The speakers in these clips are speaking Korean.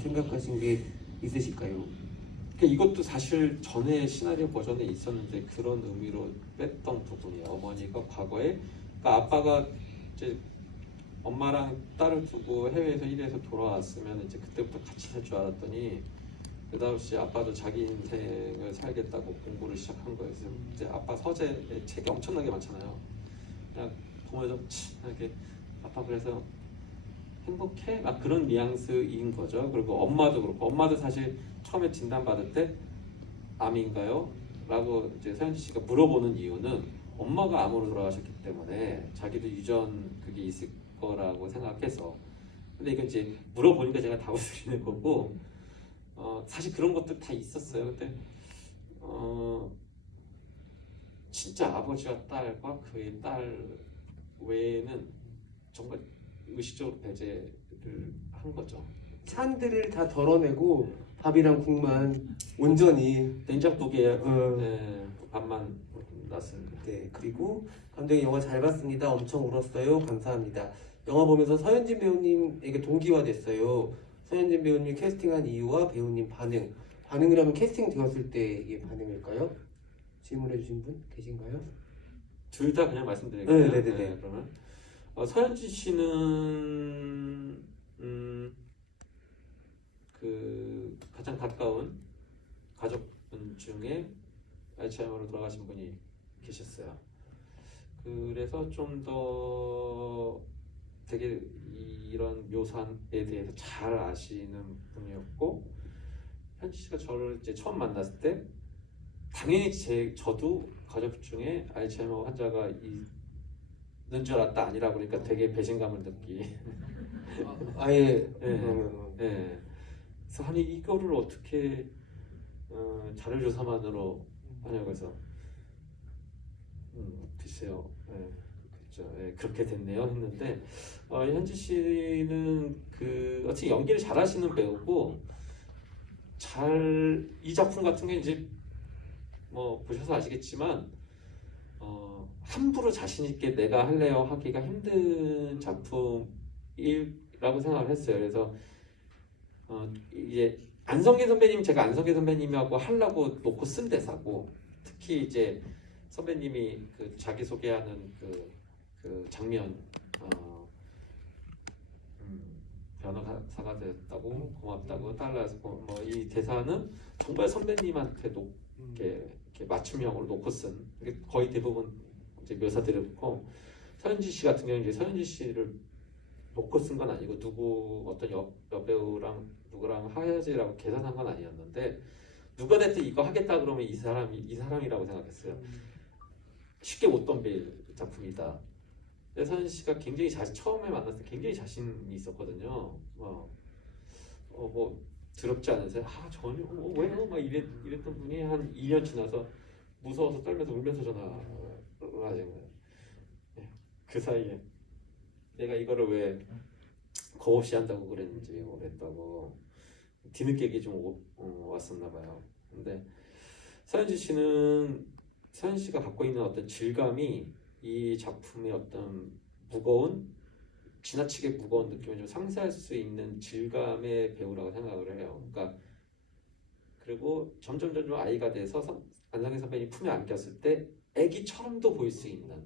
생각하신 게 있으실까요? 그러니까 이것도 사실 전에 시나리오 버전에 있었는데 그런 의미로 뺐던 부분이에요. 어머니가 과거에 그러니까 아빠가 이제 엄마랑 딸을 두고 해외에서 일해서 돌아왔으면 이제 그때부터 같이 살 줄 알았더니 그 당시 아빠도 자기 인생을 살겠다고 공부를 시작한 거예요. 이제 아빠 서재에 책이 엄청나게 많잖아요. 그냥 보면서 치, 이렇게 아빠 그래서 행복해? 막 그런 뉘앙스인 거죠. 그리고 엄마도 그렇고 엄마도 사실 처음에 진단 받을 때 암인가요? 라고 이제 서현지 씨가 물어보는 이유는 엄마가 암으로 돌아가셨기 때문에 자기도 유전 그게 있을 거라고 생각해서 근데 이건 이제 물어보니까 제가 답을 드리는 거고 어, 사실 그런 것들 다 있었어요. 근데 어, 진짜 아버지와 딸과 그의 딸 외에는 정말 의식적으로 배제를 한 거죠. 찬들을 다 덜어내고 밥이랑 국만 온전히 된장국에 어. 네, 밥만 났습니다. 네 그리고 감독님 영화 잘 봤습니다. 엄청 울었어요. 감사합니다. 영화 보면서 서현진 배우님에게 동기화 됐어요. 서현진 배우님 캐스팅한 이유와 배우님 반응. 반응이라면 캐스팅 되었을 때의 반응일까요? 질문해 주신 분 계신가요? 둘 다 그냥 말씀드릴게요. 네, 네, 네, 네. 그러면 어, 서현지 씨는 음, 그 가장 가까운 가족분 중에 알츠하이머로 돌아가신 분이 계셨어요. 그래서 좀 더 되게 이런 묘사에 대해서 잘 아시는 분이었고 현지 씨가 저를 이제 처음 만났을 때 당연히 제 저도 가족 중에 알츠하이머 환자가 있는 줄 알았다 아니라 그러니까 되게 배신감을 느끼. 아예 네. 그러면 예. 그래서 아니 이거를 어떻게 어, 자료 조사만으로 하냐고 해서 음, 글쎄요. 예, 그렇죠. 예, 그렇게 됐네요 했는데 어, 현지 씨는 그 어떻게 연기를 잘하시는 배우고 잘 이 작품 같은 게 이제 뭐 보셔서 아시겠지만 어, 함부로 자신 있게 내가 할래요 하기가 힘든 작품이라고 생각을 했어요. 그래서 어, 이제 안성기 선배님 제가 안성기 선배님하고 하려고 놓고 쓴 대사고 특히 이제 선배님이 그 자기 소개하는 그, 그 장면 어, 음, 변호사가 됐다고 고맙다고 달라서 뭐이 대사는 정말 선배님한테 놓, 이렇게, 이렇게 맞춤형으로 놓고 쓴 거의 대부분 이제 묘사드렸고 서현지 씨 같은 경우는 이제 서현지 씨를 놓고 쓴 건 아니고 누구 어떤 여, 여배우랑 누구랑 하야지라고 계산한 건 아니었는데 누가 됐든 이거 하겠다 그러면 이 사람이 이 사람이라고 생각했어요. 쉽게 못 덤빌 작품이다. 근데 서현 씨가 굉장히 자신 처음에 만났을 때 굉장히 자신이 있었거든요. 어, 어, 뭐 두렵지 않으세요? 아 전혀 어, 왜요? 막 이랬, 이랬던 분이 한 2년 지나서 무서워서 떨면서 울면서 전화 를 하신 거예요. 예, 그 사이에 내가 이거를 왜겁 없이 한다고 그랬는지 그랬다고 뒤늦게 좀 오- 어, 왔었나 봐요. 근데 서현지 씨는 서현 씨가 갖고 있는 어떤 질감이 이 작품의 어떤 무거운 지나치게 무거운 느낌을 좀 상쇄할 수 있는 질감의 배우라고 생각을 해요. 그러니까 그리고 점점 점점 아이가 돼서 선- 안상희 선배님 품에 안겼을 때 아기처럼도 보일 수 있는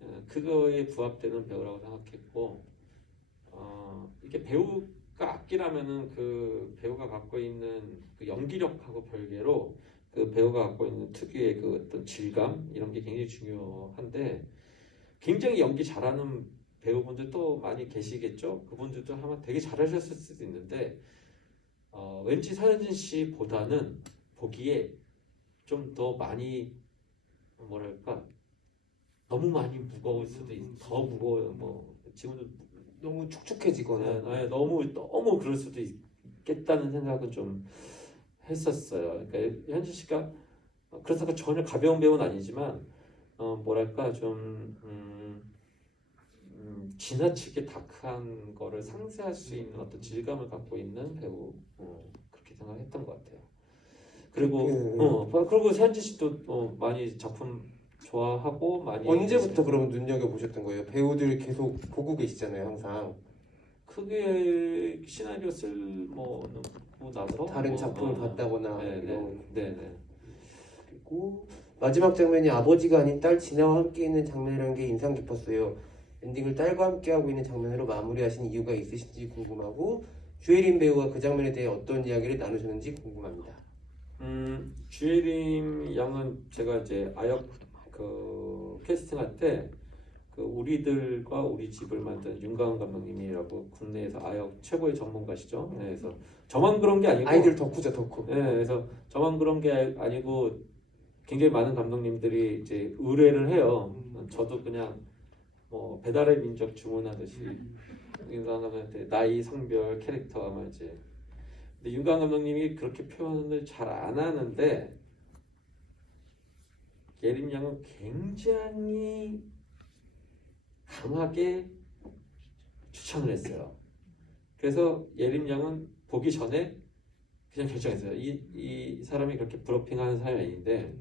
어, 그거에 부합되는 배우라고 생각했고 어, 이게 배우가 악기라면은 그 배우가 갖고 있는 그 연기력하고 별개로 그 배우가 갖고 있는 특유의 그 어떤 질감 이런 게 굉장히 중요한데 굉장히 연기 잘하는 배우분들 또 많이 계시겠죠. 그분들도 아마 되게 잘하셨을 수도 있는데 어, 왠지 서현진 씨보다는 보기에 좀 더 많이 뭐랄까 너무 많이 무거울 수도 있, 더 무거워요. 뭐 지금도 너무 축축해지거나 네, 네, 너무 너무 그럴 수도 있겠다는 생각은 좀 했었어요. 그러니까 현진 씨가 어, 그렇다고 전혀 가벼운 배우는 아니지만 어, 뭐랄까 좀 음, 음, 지나치게 다크한 거를 상쇄할 수 있는 어떤 질감을 갖고 있는 배우 어, 그렇게 생각했던 것 같아요. 그리고 음. 어, 그리고 현진 씨도 어, 많이 작품 좋아하고 많이 언제부터 그러면 눈여겨 보셨던 거예요? 배우들 계속 보고 계시잖아요, 항상. 그게 시나리오 쓸뭐 나서 다른 뭐, 작품을 어, 봤다거나 네, 이런 네, 네, 네. 그리고 마지막 장면이 아버지가 아닌 딸 진아와 함께 있는 장면이라는 게 인상 깊었어요. 엔딩을 딸과 함께 하고 있는 장면으로 마무리하신 이유가 있으신지 궁금하고 주혜린 배우와 그 장면에 대해 어떤 이야기를 나누셨는지 궁금합니다. 음, 주혜림 양은 제가 이제 아역 그 캐스팅할 때 그 우리들과 우리 집을 만든 윤가은 감독님이라고 국내에서 아역 최고의 전문가시죠. 네, 그래서 저만 그런 게 아니고 아이들 덕후죠 덕후. 네, 그래서 저만 그런 게 아니고 굉장히 많은 감독님들이 이제 의뢰를 해요. 음. 저도 그냥 뭐 배달의 민족 주문하듯이 윤가은 감독한테 나이, 성별, 캐릭터 아마 이제 근데 윤가은 감독님이 그렇게 표현을 잘 안 하는데 예림 양은 굉장히 강하게 추천을 했어요. 그래서 예림 양은 보기 전에 그냥 결정했어요. 이, 이 사람이 그렇게 브로핑하는 사람이 아닌데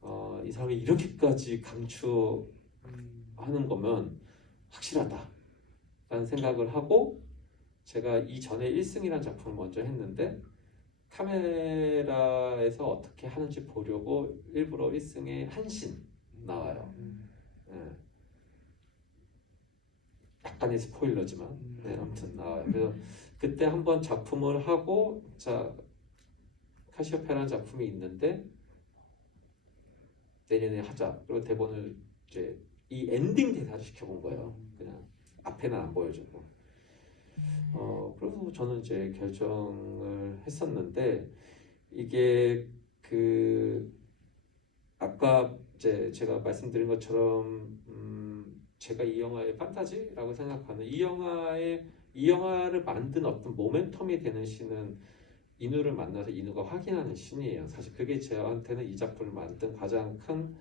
어, 이 사람이 이렇게까지 강추하는 거면 확실하다 라는 생각을 하고 제가 이전에 1승이라는 작품을 먼저 했는데 카메라에서 어떻게 하는지 보려고 일부러 1승에 한신 나와요. 예. 약간의 스포일러지만 네, 아무튼 나와요. 그래서 그때 한번 작품을 하고 자 카시오페라는 작품이 있는데 내년에 하자. 그리고 대본을 이제 이 엔딩 대사를 시켜본 거예요. 그냥 앞에는 안 보여주고. 어 그래서 저는 이제 결정을 했었는데 이게 그 아까 이제 제가 말씀드린 것처럼 음 제가 이 영화의 판타지라고 생각하는 이 영화의 이 영화를 만든 어떤 모멘텀이 되는 신은 인우를 만나서 인우가 확인하는 신이에요. 사실 그게 저한테는 이 작품을 만든 가장 큰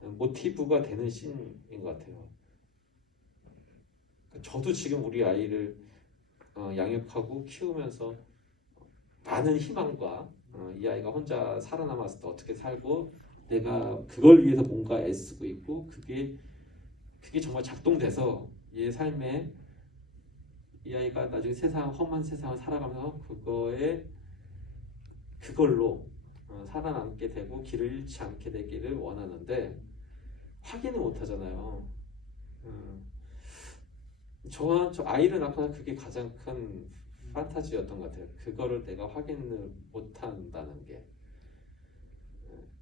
모티브가 되는 신인 것 같아요. 저도 지금 우리 아이를 어, 양육하고 키우면서 많은 희망과 어, 이 아이가 혼자 살아남았을 때 어떻게 살고 내가 그걸 위해서 뭔가 애쓰고 있고 그게 그게 정말 작동돼서 얘 삶에 이 아이가 나중에 세상 험한 세상을 살아가면서 그거에 그걸로 어, 살아남게 되고 길을 잃지 않게 되기를 원하는데 확인을 못 하잖아요. 음, 저와 저 아이를 낳거나 그게 가장 큰 판타지였던 것 같아요. 그거를 내가 확인을 못 한다는 게.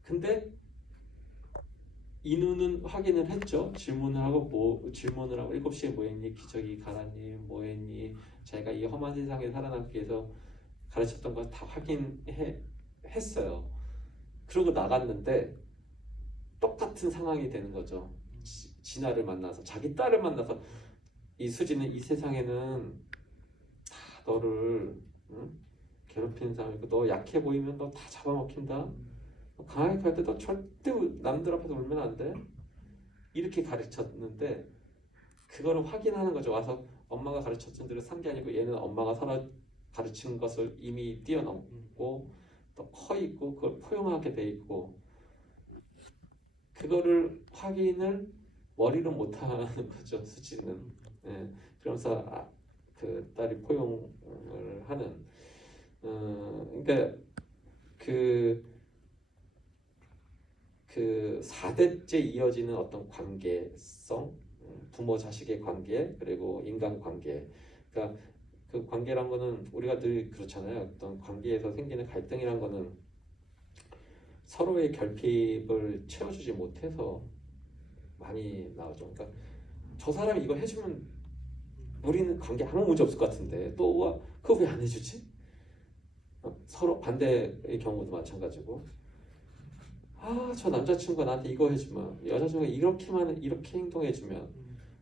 근데 인우는 확인을 했죠. 질문을 하고 뭐 질문을 하고 7시에 뭐 했니? 기저귀 갈았니? 뭐 했니? 자기가 이 험한 세상에 살아남기 위해서 가르쳤던 거다 확인해 했어요. 그러고 나갔는데 똑같은 상황이 되는 거죠. 지- 진아를 만나서 자기 딸을 만나서 이 수지는 이 세상에는 다 너를 응? 괴롭히는 사람이고 너 약해 보이면 너 다 잡아먹힌다. 너 강하게 갈 때 너 절대 울- 남들 앞에서 울면 안 돼. 이렇게 가르쳤는데 그거를 확인하는 거죠. 와서 엄마가 가르쳤던 대로 산 게 아니고 얘는 엄마가 살아 가르친 것을 이미 뛰어넘고 또 커 있고 그걸 포용하게 돼 있고 그거를 확인을 머리로 못 하는 거죠. 수지는. 예, 그러면서 아, 그 딸이 포용을 하는 어, 그러니까 그, 그 4대째 이어지는 어떤 관계성 음, 부모 자식의 관계 그리고 인간 관계. 그러니까 그 관계란 거는 우리가 늘 그렇잖아요. 어떤 관계에서 생기는 갈등이란 거는 서로의 결핍을 채워주지 못해서 많이 나오죠. 그러니까 저 사람이 이거 해주면 우리는 관계 아무 문제 없을 것 같은데 또 그거 왜 안 해주지? 어, 서로 반대의 경우도 마찬가지고. 아 저 남자친구가 나한테 이거 해주면 여자친구가 이렇게만 이렇게 행동해주면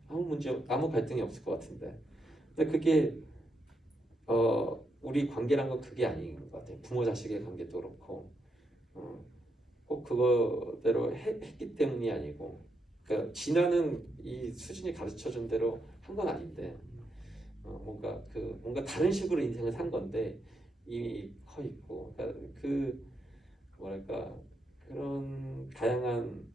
아무 문제 아무 갈등이 없을 것 같은데. 근데 그게 어 우리 관계란 건 그게 아닌 것 같아요. 부모 자식의 관계도 그렇고. 어, 꼭 그거대로 해- 했기 때문이 아니고. 그러니까 진아는 이 수진이 가르쳐준 대로 한 건 아닌데 어, 뭔가 그 뭔가 다른 식으로 인생을 산 건데 이미 커 있고 그러니까 그 뭐랄까 그런 다양한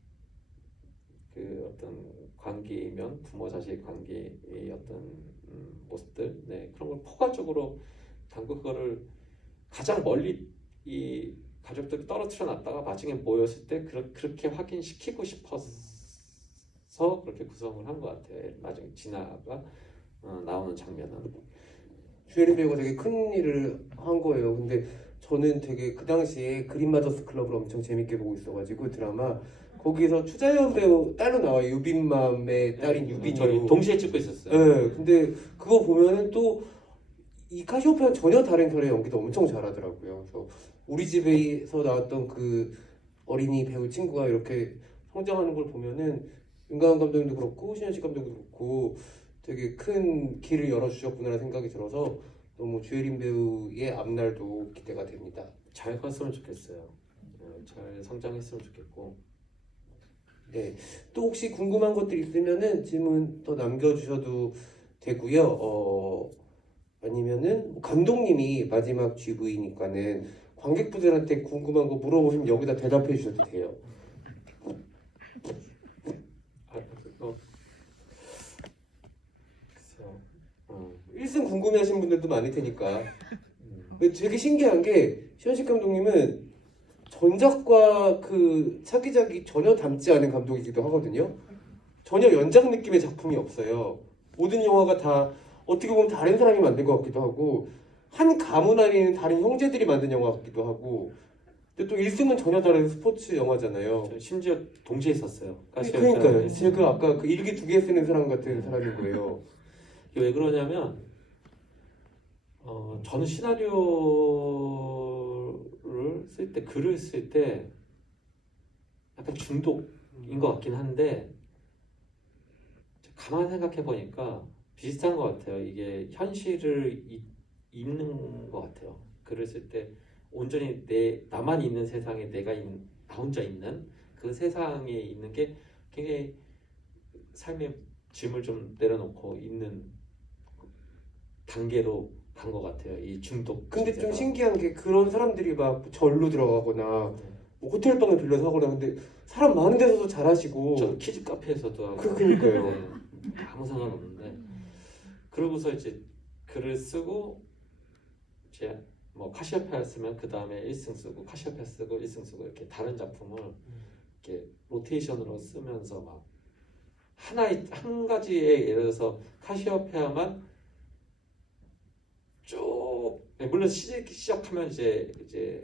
그 어떤 관계이면 부모 자식 관계의 어떤 음, 모습들 네, 그런 걸 포괄적으로 담고 그거를 가장 멀리 이 가족들이 떨어뜨려 놨다가 나중에 모였을 때 그렇, 그렇게 확인시키고 싶어서 그렇게 구성을 한 것 같아요. 나중에 진아가 어, 나오는 장면은 주혜린 배우가 되게 큰 일을 한 거예요. 근데 저는 되게 그 당시에 그린 마더스 클럽을 엄청 재밌게 보고 있어가지고 드라마 거기서 추자연 배우 딸로 나와 요 유빈맘의 딸인 저희 유빈이로. 동시에 찍고 있었어요. 네, 근데 그거 보면은 또 이 카시오페아는 전혀 다른 결의 연기도 엄청 잘하더라고요. 그래서 우리 집에서 나왔던 그 어린이 배우 친구가 이렇게 성장하는 걸 보면은 윤가은 감독님도 그렇고 신현식 감독도 그렇고 되게 큰 길을 열어주셨구나라는 생각이 들어서 너무 주혜린 배우의 앞날도 기대가 됩니다. 잘 갔으면 좋겠어요. 어, 잘 성장했으면 좋겠고 네, 또 혹시 궁금한 것들 있으면은 질문 더 남겨주셔도 되고요. 어, 아니면은 뭐 감독님이 마지막 GV니까는 관객분들한테 궁금한 거 물어보시면 여기다 대답해 주셔도 돼요. 아, 어, 글쎄요. 어, 1승 궁금해 하시는 분들도 많을 테니까. 음. 근데 되게 신기한 게 시현식 감독님은 전작과 그 차기작이 전혀 닮지 않은 감독이기도 하거든요. 전혀 연작 느낌의 작품이 없어요. 모든 영화가 다 어떻게 보면 다른 사람이 만든 것 같기도 하고 한 가문 안에는 다른 형제들이 만든 영화 같기도 하고 근데 또 1승은 전혀 다른 스포츠 영화잖아요. 저 심지어 동시에 썼어요. 그러니까요. 제가 아까 그 일기 두 개 쓰는 사람 같은 사람인 거예요. 왜 그러냐면 어, 저는 시나리오를 쓸 때 글을 쓸 때 약간 중독인 것 같긴 한데 가만 생각해 보니까 비슷한 것 같아요. 이게 현실을 이- 읽는 것 같아요. 글을 쓸 때 온전히 내 나만 있는 세상에 내가 있, 나 혼자 있는 그 세상에 있는 게 굉장히 삶의 짐을 좀 내려놓고 있는 단계로 간 것 같아요. 이 중독. 근데 좀. 신기한 게 그런 사람들이 막 절로 들어가거나 네. 뭐 호텔 방을 빌려서 하거나 근데 사람 많은 데서도 잘하시고 저 키즈 카페에서도 하고 그- 그러니까요. 네, 아무 상관없는데 그러고서 이제 글을 쓰고 이제 뭐 카시오페아 쓰면 그 다음에 1승 쓰고 카시오페아 쓰고 1승 쓰고 이렇게 다른 작품을 이렇게 로테이션으로 쓰면서 막 하나의 한 가지의 예를 들어서 카시오페아만 물론 시작 시작하면 이제 이제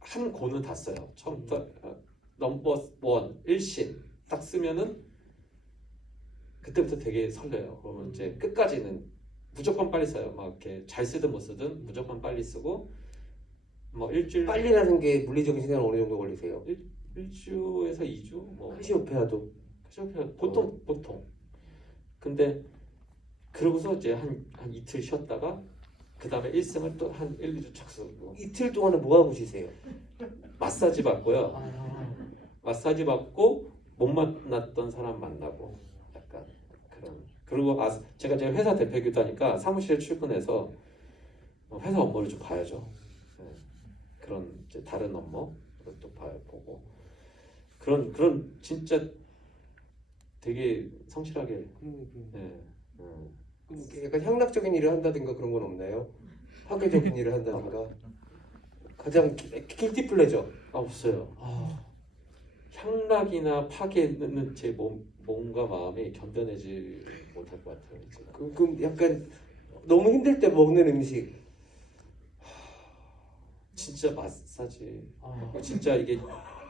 한 권은 다 써요. 처음부터 어, 넘버 원 일신 딱 쓰면은 그때부터 되게 설레요. 그러면 이제 끝까지는 무조건 빨리 써요. 막 이렇게 잘 쓰든 못 쓰든 무조건 빨리 쓰고 뭐 일주일 빨리라는 게 물리적인 시간 어느 정도 걸리세요? 일주에서 이주 뭐 카시오페아도 카시오페아 보통 보통 근데 그러고서 이제 한, 한 이틀 쉬었다가 그 다음에 일승을 또 한 1, 2주 착 쓰고. 이틀 동안은 뭐 하고 쉬세요? 마사지 받고요. 마사지 받고 못 만났던 사람 만나고 약간 그런. 그리고 아 제가 이제 회사 대표이기도 하니까 사무실에 출근해서 어, 회사 업무를 좀 봐야죠. 네. 그런 이제 다른 업무 또 봐야 보고. 그런 그런 진짜 되게 성실하게 음, 네. 약간 향락적인 일을 한다든가 그런 건 없나요? 파괴적인 일을 한다든가? 가장 기- 길티 플레저 아 없어요. 아, 향락이나 파괴는 제 몸, 몸과 마음이 견뎌내지 못할 것 같아요 이제. 그, 그럼 약간 너무 힘들 때 먹는 음식. 진짜 마사지. 아, 진짜 이게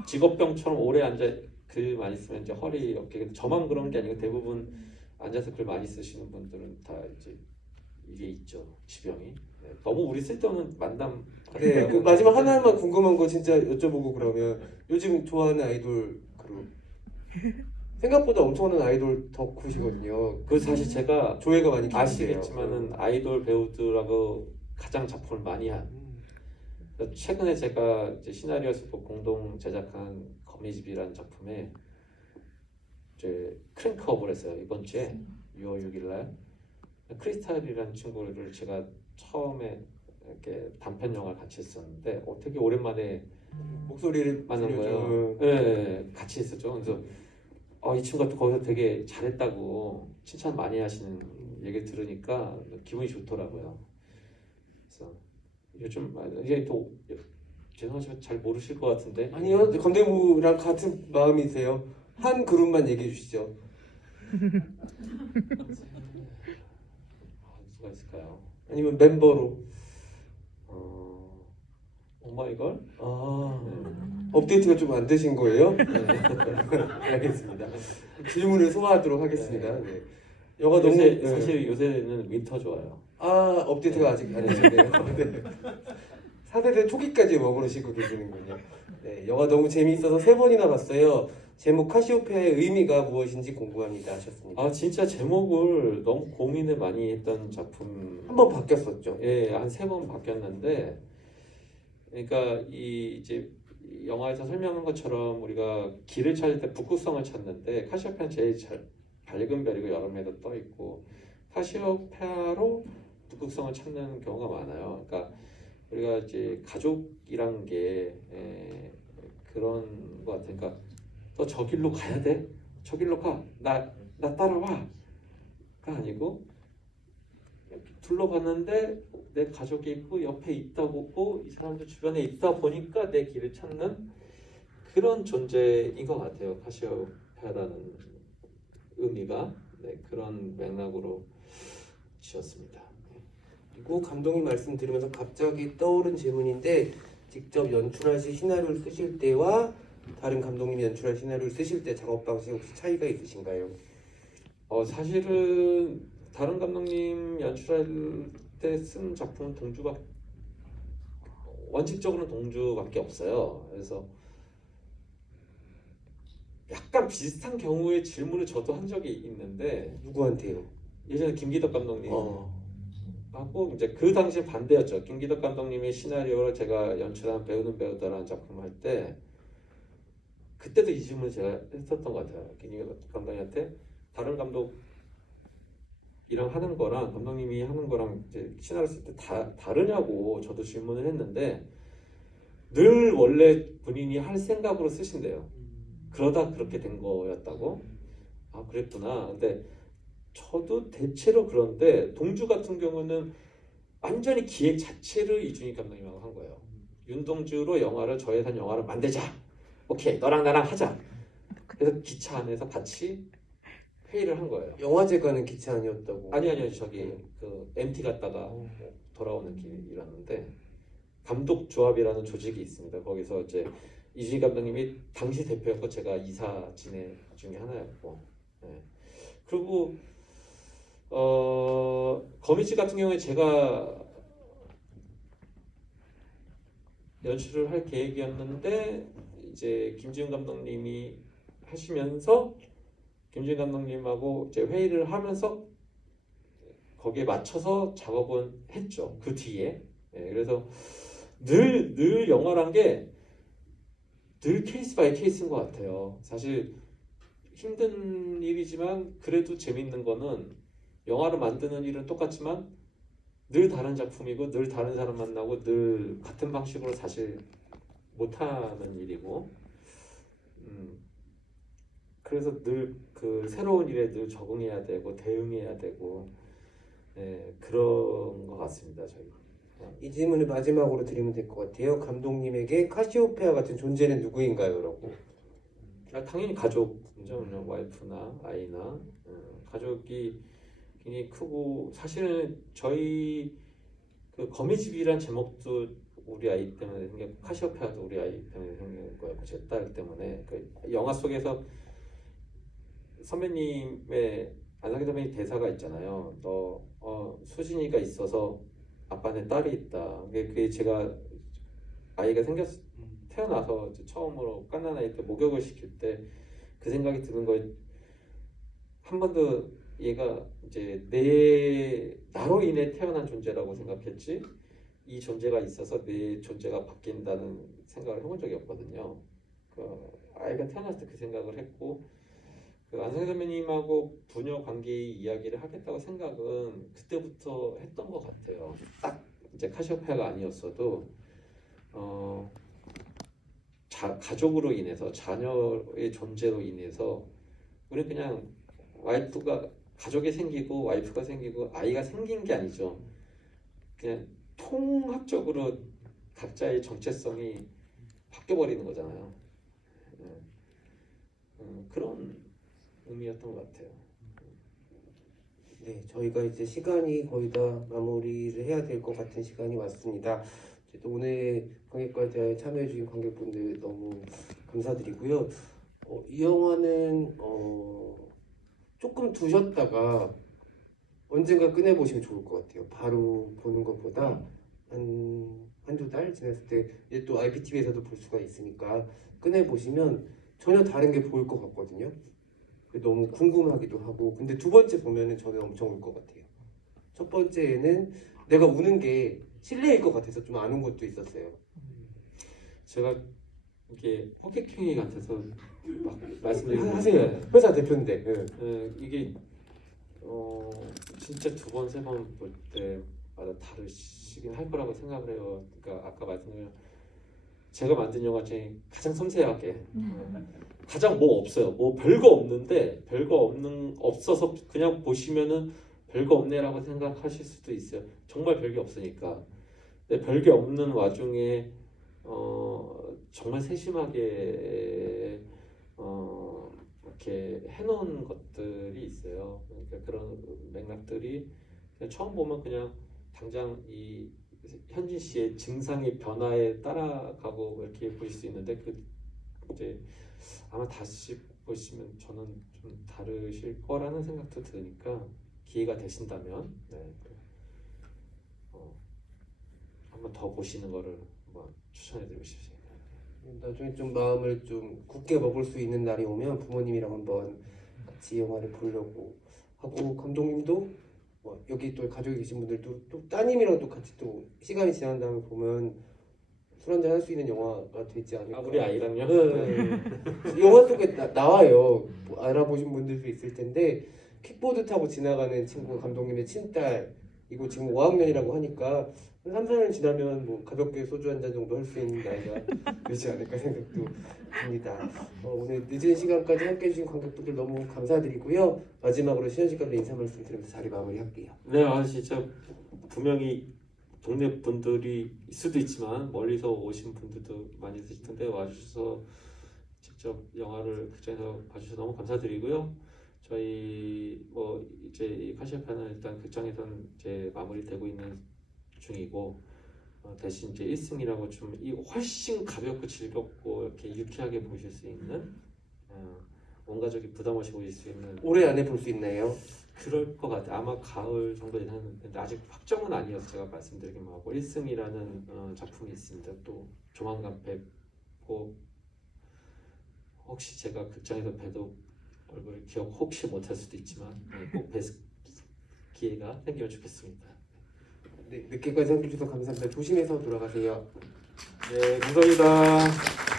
직업병처럼 오래 앉아 글 많이 쓰면 이제 허리 어깨 저만 그런 게 아니고 대부분 앉아서 글 많이 쓰시는 분들은 다 이제 이게 있죠 지병이 네, 너무 우리 쓸데없는 만담 네. 그 마지막 하나만 궁금한 거 진짜 여쭤보고 그러면 요즘 좋아하는 아이돌 그룹 생각보다 엄청난 아이돌 덕후시거든요. 그 사실 제가 조회가 많이. 아시겠지만은 아이돌 배우들하고 가장 작품을 많이 한 그래서 최근에 제가 이제 시나리오에서 공동 제작한 거미집이라는 작품에 이제 크랭크업을 했어요 이번 주에 6월 6일 날 크리스탈이라는 친구를 제가 처음에 이렇게 단편 영화를 같이 했었는데 어, 되게 오랜만에 목소리를 만난. 거예요. 네, 같이 했었죠. 그래서 어, 이 친구가 또 거기서 되게 잘했다고 칭찬 많이 하시는 얘기 들으니까 기분이 좋더라고요. 그래서 요즘 아, 이제 또 죄송하지만 잘 모르실 것 같은데 아니요, 건대무랑 같은 마음이세요. 한 그룹만 얘기해 주시죠. 아, 누가 있을까요? 아니면 멤버로. 어, 오마이걸? 아, 네. 업데이트가 좀 안 되신 거예요? 네. 알겠습니다. 질문을 소화하도록 하겠습니다. 네. 영화 너무 요새 네. 사실 요새는 윈터 좋아요. 아 업데이트가 아직 안 되셨네요. 네. 4세대 초기까지 머무르시고 계시는군요. 네, 영화 너무 재미있어서 세 번이나 봤어요. 제목 카시오페아의 의미가 무엇인지 궁금합니다 하셨습니다. 아 진짜 제목을 너무 고민을 많이 했던 작품. 한 번 바뀌었었죠. 예, 한 세 번 바뀌었는데, 그러니까 이 이제 이 영화에서 설명한 것처럼 우리가 길을 찾을 때 북극성을 찾는데 카시오페아는 제일 잘 밝은 별이고 여름에도 떠 있고 카시오페아로 북극성을 찾는 경우가 많아요. 그러니까 우리가 이제 가족이란 게 에, 그런 것 같아요. 그러니까 너 저 길로 가야 돼? 저 길로 가. 나, 나 따라와. 가 아니고 둘러봤는데 내 가족이 있고 옆에 있다 보고 이 사람들 주변에 있다 보니까 내 길을 찾는 그런 존재인 것 같아요. 카시오페아라는 의미가 네, 그런 맥락으로 지었습니다. 그리고 감독님 말씀 들으면서 갑자기 떠오른 질문인데 직접 연출하실 시나리오를 쓰실 때와 다른 감독님이 연출할 시나리오를 쓰실 때 작업 방식 혹시 차이가 있으신가요? 어 사실은 다른 감독님 연출할 때 쓴 작품은 동주가 원칙적으로는 동주밖에 없어요. 그래서 약간 비슷한 경우의 질문을 저도 한 적이 있는데 누구한테요? 예전에 김기덕 감독님 어. 하고 이제 그 당시에 반대였죠. 김기덕 감독님의 시나리오를 제가 연출한 배우는 배우다라는 작품 할 때 그때도 이 질문을 제가 했었던 것 같아요. 김기덕 감독님한테 다른 감독이랑 하는 거랑 감독님이 하는 거랑 이제 시나리오 쓸때 다 다르냐고 저도 질문을 했는데 늘 원래 본인이 할 생각으로 쓰신대요. 그러다 그렇게 된 거였다고? 아 그랬구나. 근데 저도 대체로 그런데 동주 같은 경우는 완전히 기획 자체를 이준익 감독님하고 한 거예요. 윤동주로 영화를 저예산 영화를 만들자. 오케이 너랑 나랑 하자. 그래서 기차 안에서 같이 회의를 한 거예요. 영화제 가는 기차 아니었다고. 아니 아니요 저기 그 MT 갔다가 돌아오는 길이었는데 감독 조합이라는 조직이 있습니다. 거기서 이제 이준희 감독님이 당시 대표였고 제가 이사 지내 중에 하나였고 예. 그리고 어 거미줄 같은 경우에 제가 연출을 할 계획이었는데 이제 김지훈 감독님이 하시면서 김지훈 감독님하고 이제 회의를 하면서 거기에 맞춰서 작업은 했죠. 그 뒤에. 예, 그래서 늘, 늘 영화란 게 늘 케이스 바이 케이스인 것 같아요. 사실 힘든 일이지만 그래도 재밌는 거는 영화를 만드는 일은 똑같지만 늘 다른 작품이고 늘 다른 사람 만나고 늘 같은 방식으로 사실 못하는 일이고 음, 그래서 늘 그 새로운 일에 늘 적응해야 되고 대응해야 되고 예, 그런 것 같습니다 저희. 이 질문을 마지막으로 드리면 될 것 같아요. 감독님에게 카시오페아 같은 존재는 누구인가요? 라고. 아, 당연히 가족이죠. 와이프나 아이나 어, 가족이 굉장히 크고 사실은 저희 그 거미집이란 제목도 우리 아이 때문에 생겼고 카시오페아도 우리 아이 때문에 생긴 거였고 제 딸 때문에 그 영화 속에서 선배님의 안상희 선배님 대사가 있잖아요. 너 어, 수진이가 있어서 아빠는 딸이 있다. 그게, 제가 아이가 생겼 태어나서 처음으로 깐난 아이 때 목욕을 시킬 때 그 생각이 드는 거예요. 한 번도 얘가 이제 내 나로 인해 태어난 존재라고 생각했지 이 존재가 있어서 내 존재가 바뀐다는 생각을 해본 적이 없거든요. 그 아이가 태어났을 때 그 생각을 했고 그 안성 선배님하고 부녀 관계의 이야기를 하겠다고 생각은 그때부터 했던 것 같아요. 딱 이제 카시오페아가 아니었어도 어, 자, 가족으로 인해서 자녀의 존재로 인해서 우리 그냥 와이프가 가족이 생기고 와이프가 생기고 아이가 생긴 게 아니죠. 그냥 통합적으로 각자의 정체성이 바뀌어 버리는 거잖아요. 예. 음, 그런 의미였던 것 같아요. 네, 저희가 이제 시간이 거의 다 마무리를 해야 될 것 같은 시간이 왔습니다. 오늘 관객과 대화에 참여해주신 관객분들 너무 감사드리고요. 어, 이 영화는 어, 조금 두셨다가 언젠가 꺼내 보시면 좋을 것 같아요. 바로 보는 것보다 한 한두 달 지났을 때 이제 또 IPTV에서도 볼 수가 있으니까 꺼내 보시면 전혀 다른 게 보일 것 같거든요. 너무 궁금하기도 하고 근데 두 번째 보면은 저는 엄청 울 것 같아요. 첫 번째는 내가 우는 게 실례일 것 같아서 좀안운 것도 있었어요. 제가 이게 호객행위 같아서 막 말씀드리고 하세요. 회사 대표인데. 예. 예, 이게 어 진짜 두 번 세 번 볼 때마다 다르시긴 할 거라고 생각을 해요. 그러니까 아까 말씀드린 제가 만든 영화 중에 가장 섬세하게 예, 가장 뭐 없어요. 뭐 별거 없는데 별거 없는 없어서 그냥 보시면은 별거 없네라고 생각하실 수도 있어요. 정말 별게 없으니까. 근데 별게 없는 와중에 어 정말 세심하게 어 이렇게 해놓은 것들이 있어요. 그러니까 그런 맥락들이 처음 보면 그냥 당장 이 현진 씨의 증상의 변화에 따라가고 이렇게 보실 수 있는데 그 이제 아마 다시 보시면 저는 좀 다르실 거라는 생각도 드니까 기회가 되신다면 네. 어, 한번 더 보시는 거를 한번 추천해드리고 싶습니다. 나중에 좀 마음을 좀 굳게 먹을 수 있는 날이 오면 부모님이랑 한번 같이 영화를 보려고 하고 감독님도 뭐 여기 또 가족이 계신 분들도 또 따님이랑 또 같이 또 시간이 지난 다음에 보면 술 한잔 할 수 있는 영화가 되지 않을까. 아 우리 아이랑요? 네. 영화 속에 나, 와요 뭐 알아보신 분들도 있을 텐데 킥보드 타고 지나가는 친구가 감독님의 친딸이고 지금 5학년이라고 하니까 한 3, 4년 지나면 뭐 가볍게 소주 한 잔 정도 할 수 있는 나이가 되지 않을까 생각도 듭니다. 어, 오늘 늦은 시간까지 함께 해주신 관객분들 너무 감사드리고요. 마지막으로 시현 씨께도 인사 말씀 드리면서 자리 마무리할게요. 네, 아 진짜 분명히 동네 분들이 있을 수도 있지만 멀리서 오신 분들도 많이 있으실 텐데 와주셔서 직접 영화를 극장에서 봐주셔서 너무 감사드리고요. 저희 뭐 이제 이 카시오페아는 일단 극장에서는 이제 마무리되고 있는 중이고 어, 대신 이제 1승이라고 좀 이 훨씬 가볍고 즐겁고 이렇게 유쾌하게 보실 수 있는 어, 온 가족이 부담 없이 보실 수 있는 올해 안에 볼 수 있나요? 그럴 것 같아요. 아마 가을 정도 되는데 아직 확정은 아니어서 제가 말씀드리기만 하고 1승이라는 어, 작품이 있습니다. 또 조만간 뵙고 혹시 제가 극장에서 뵈도 얼굴 기억 혹시 못할 수도 있지만 네, 꼭뵐 기회가 생기면 좋겠습니다. 네, 늦게까지 함께 해주셔서 감사합니다. 조심해서 돌아가세요. 네, 감사합니다.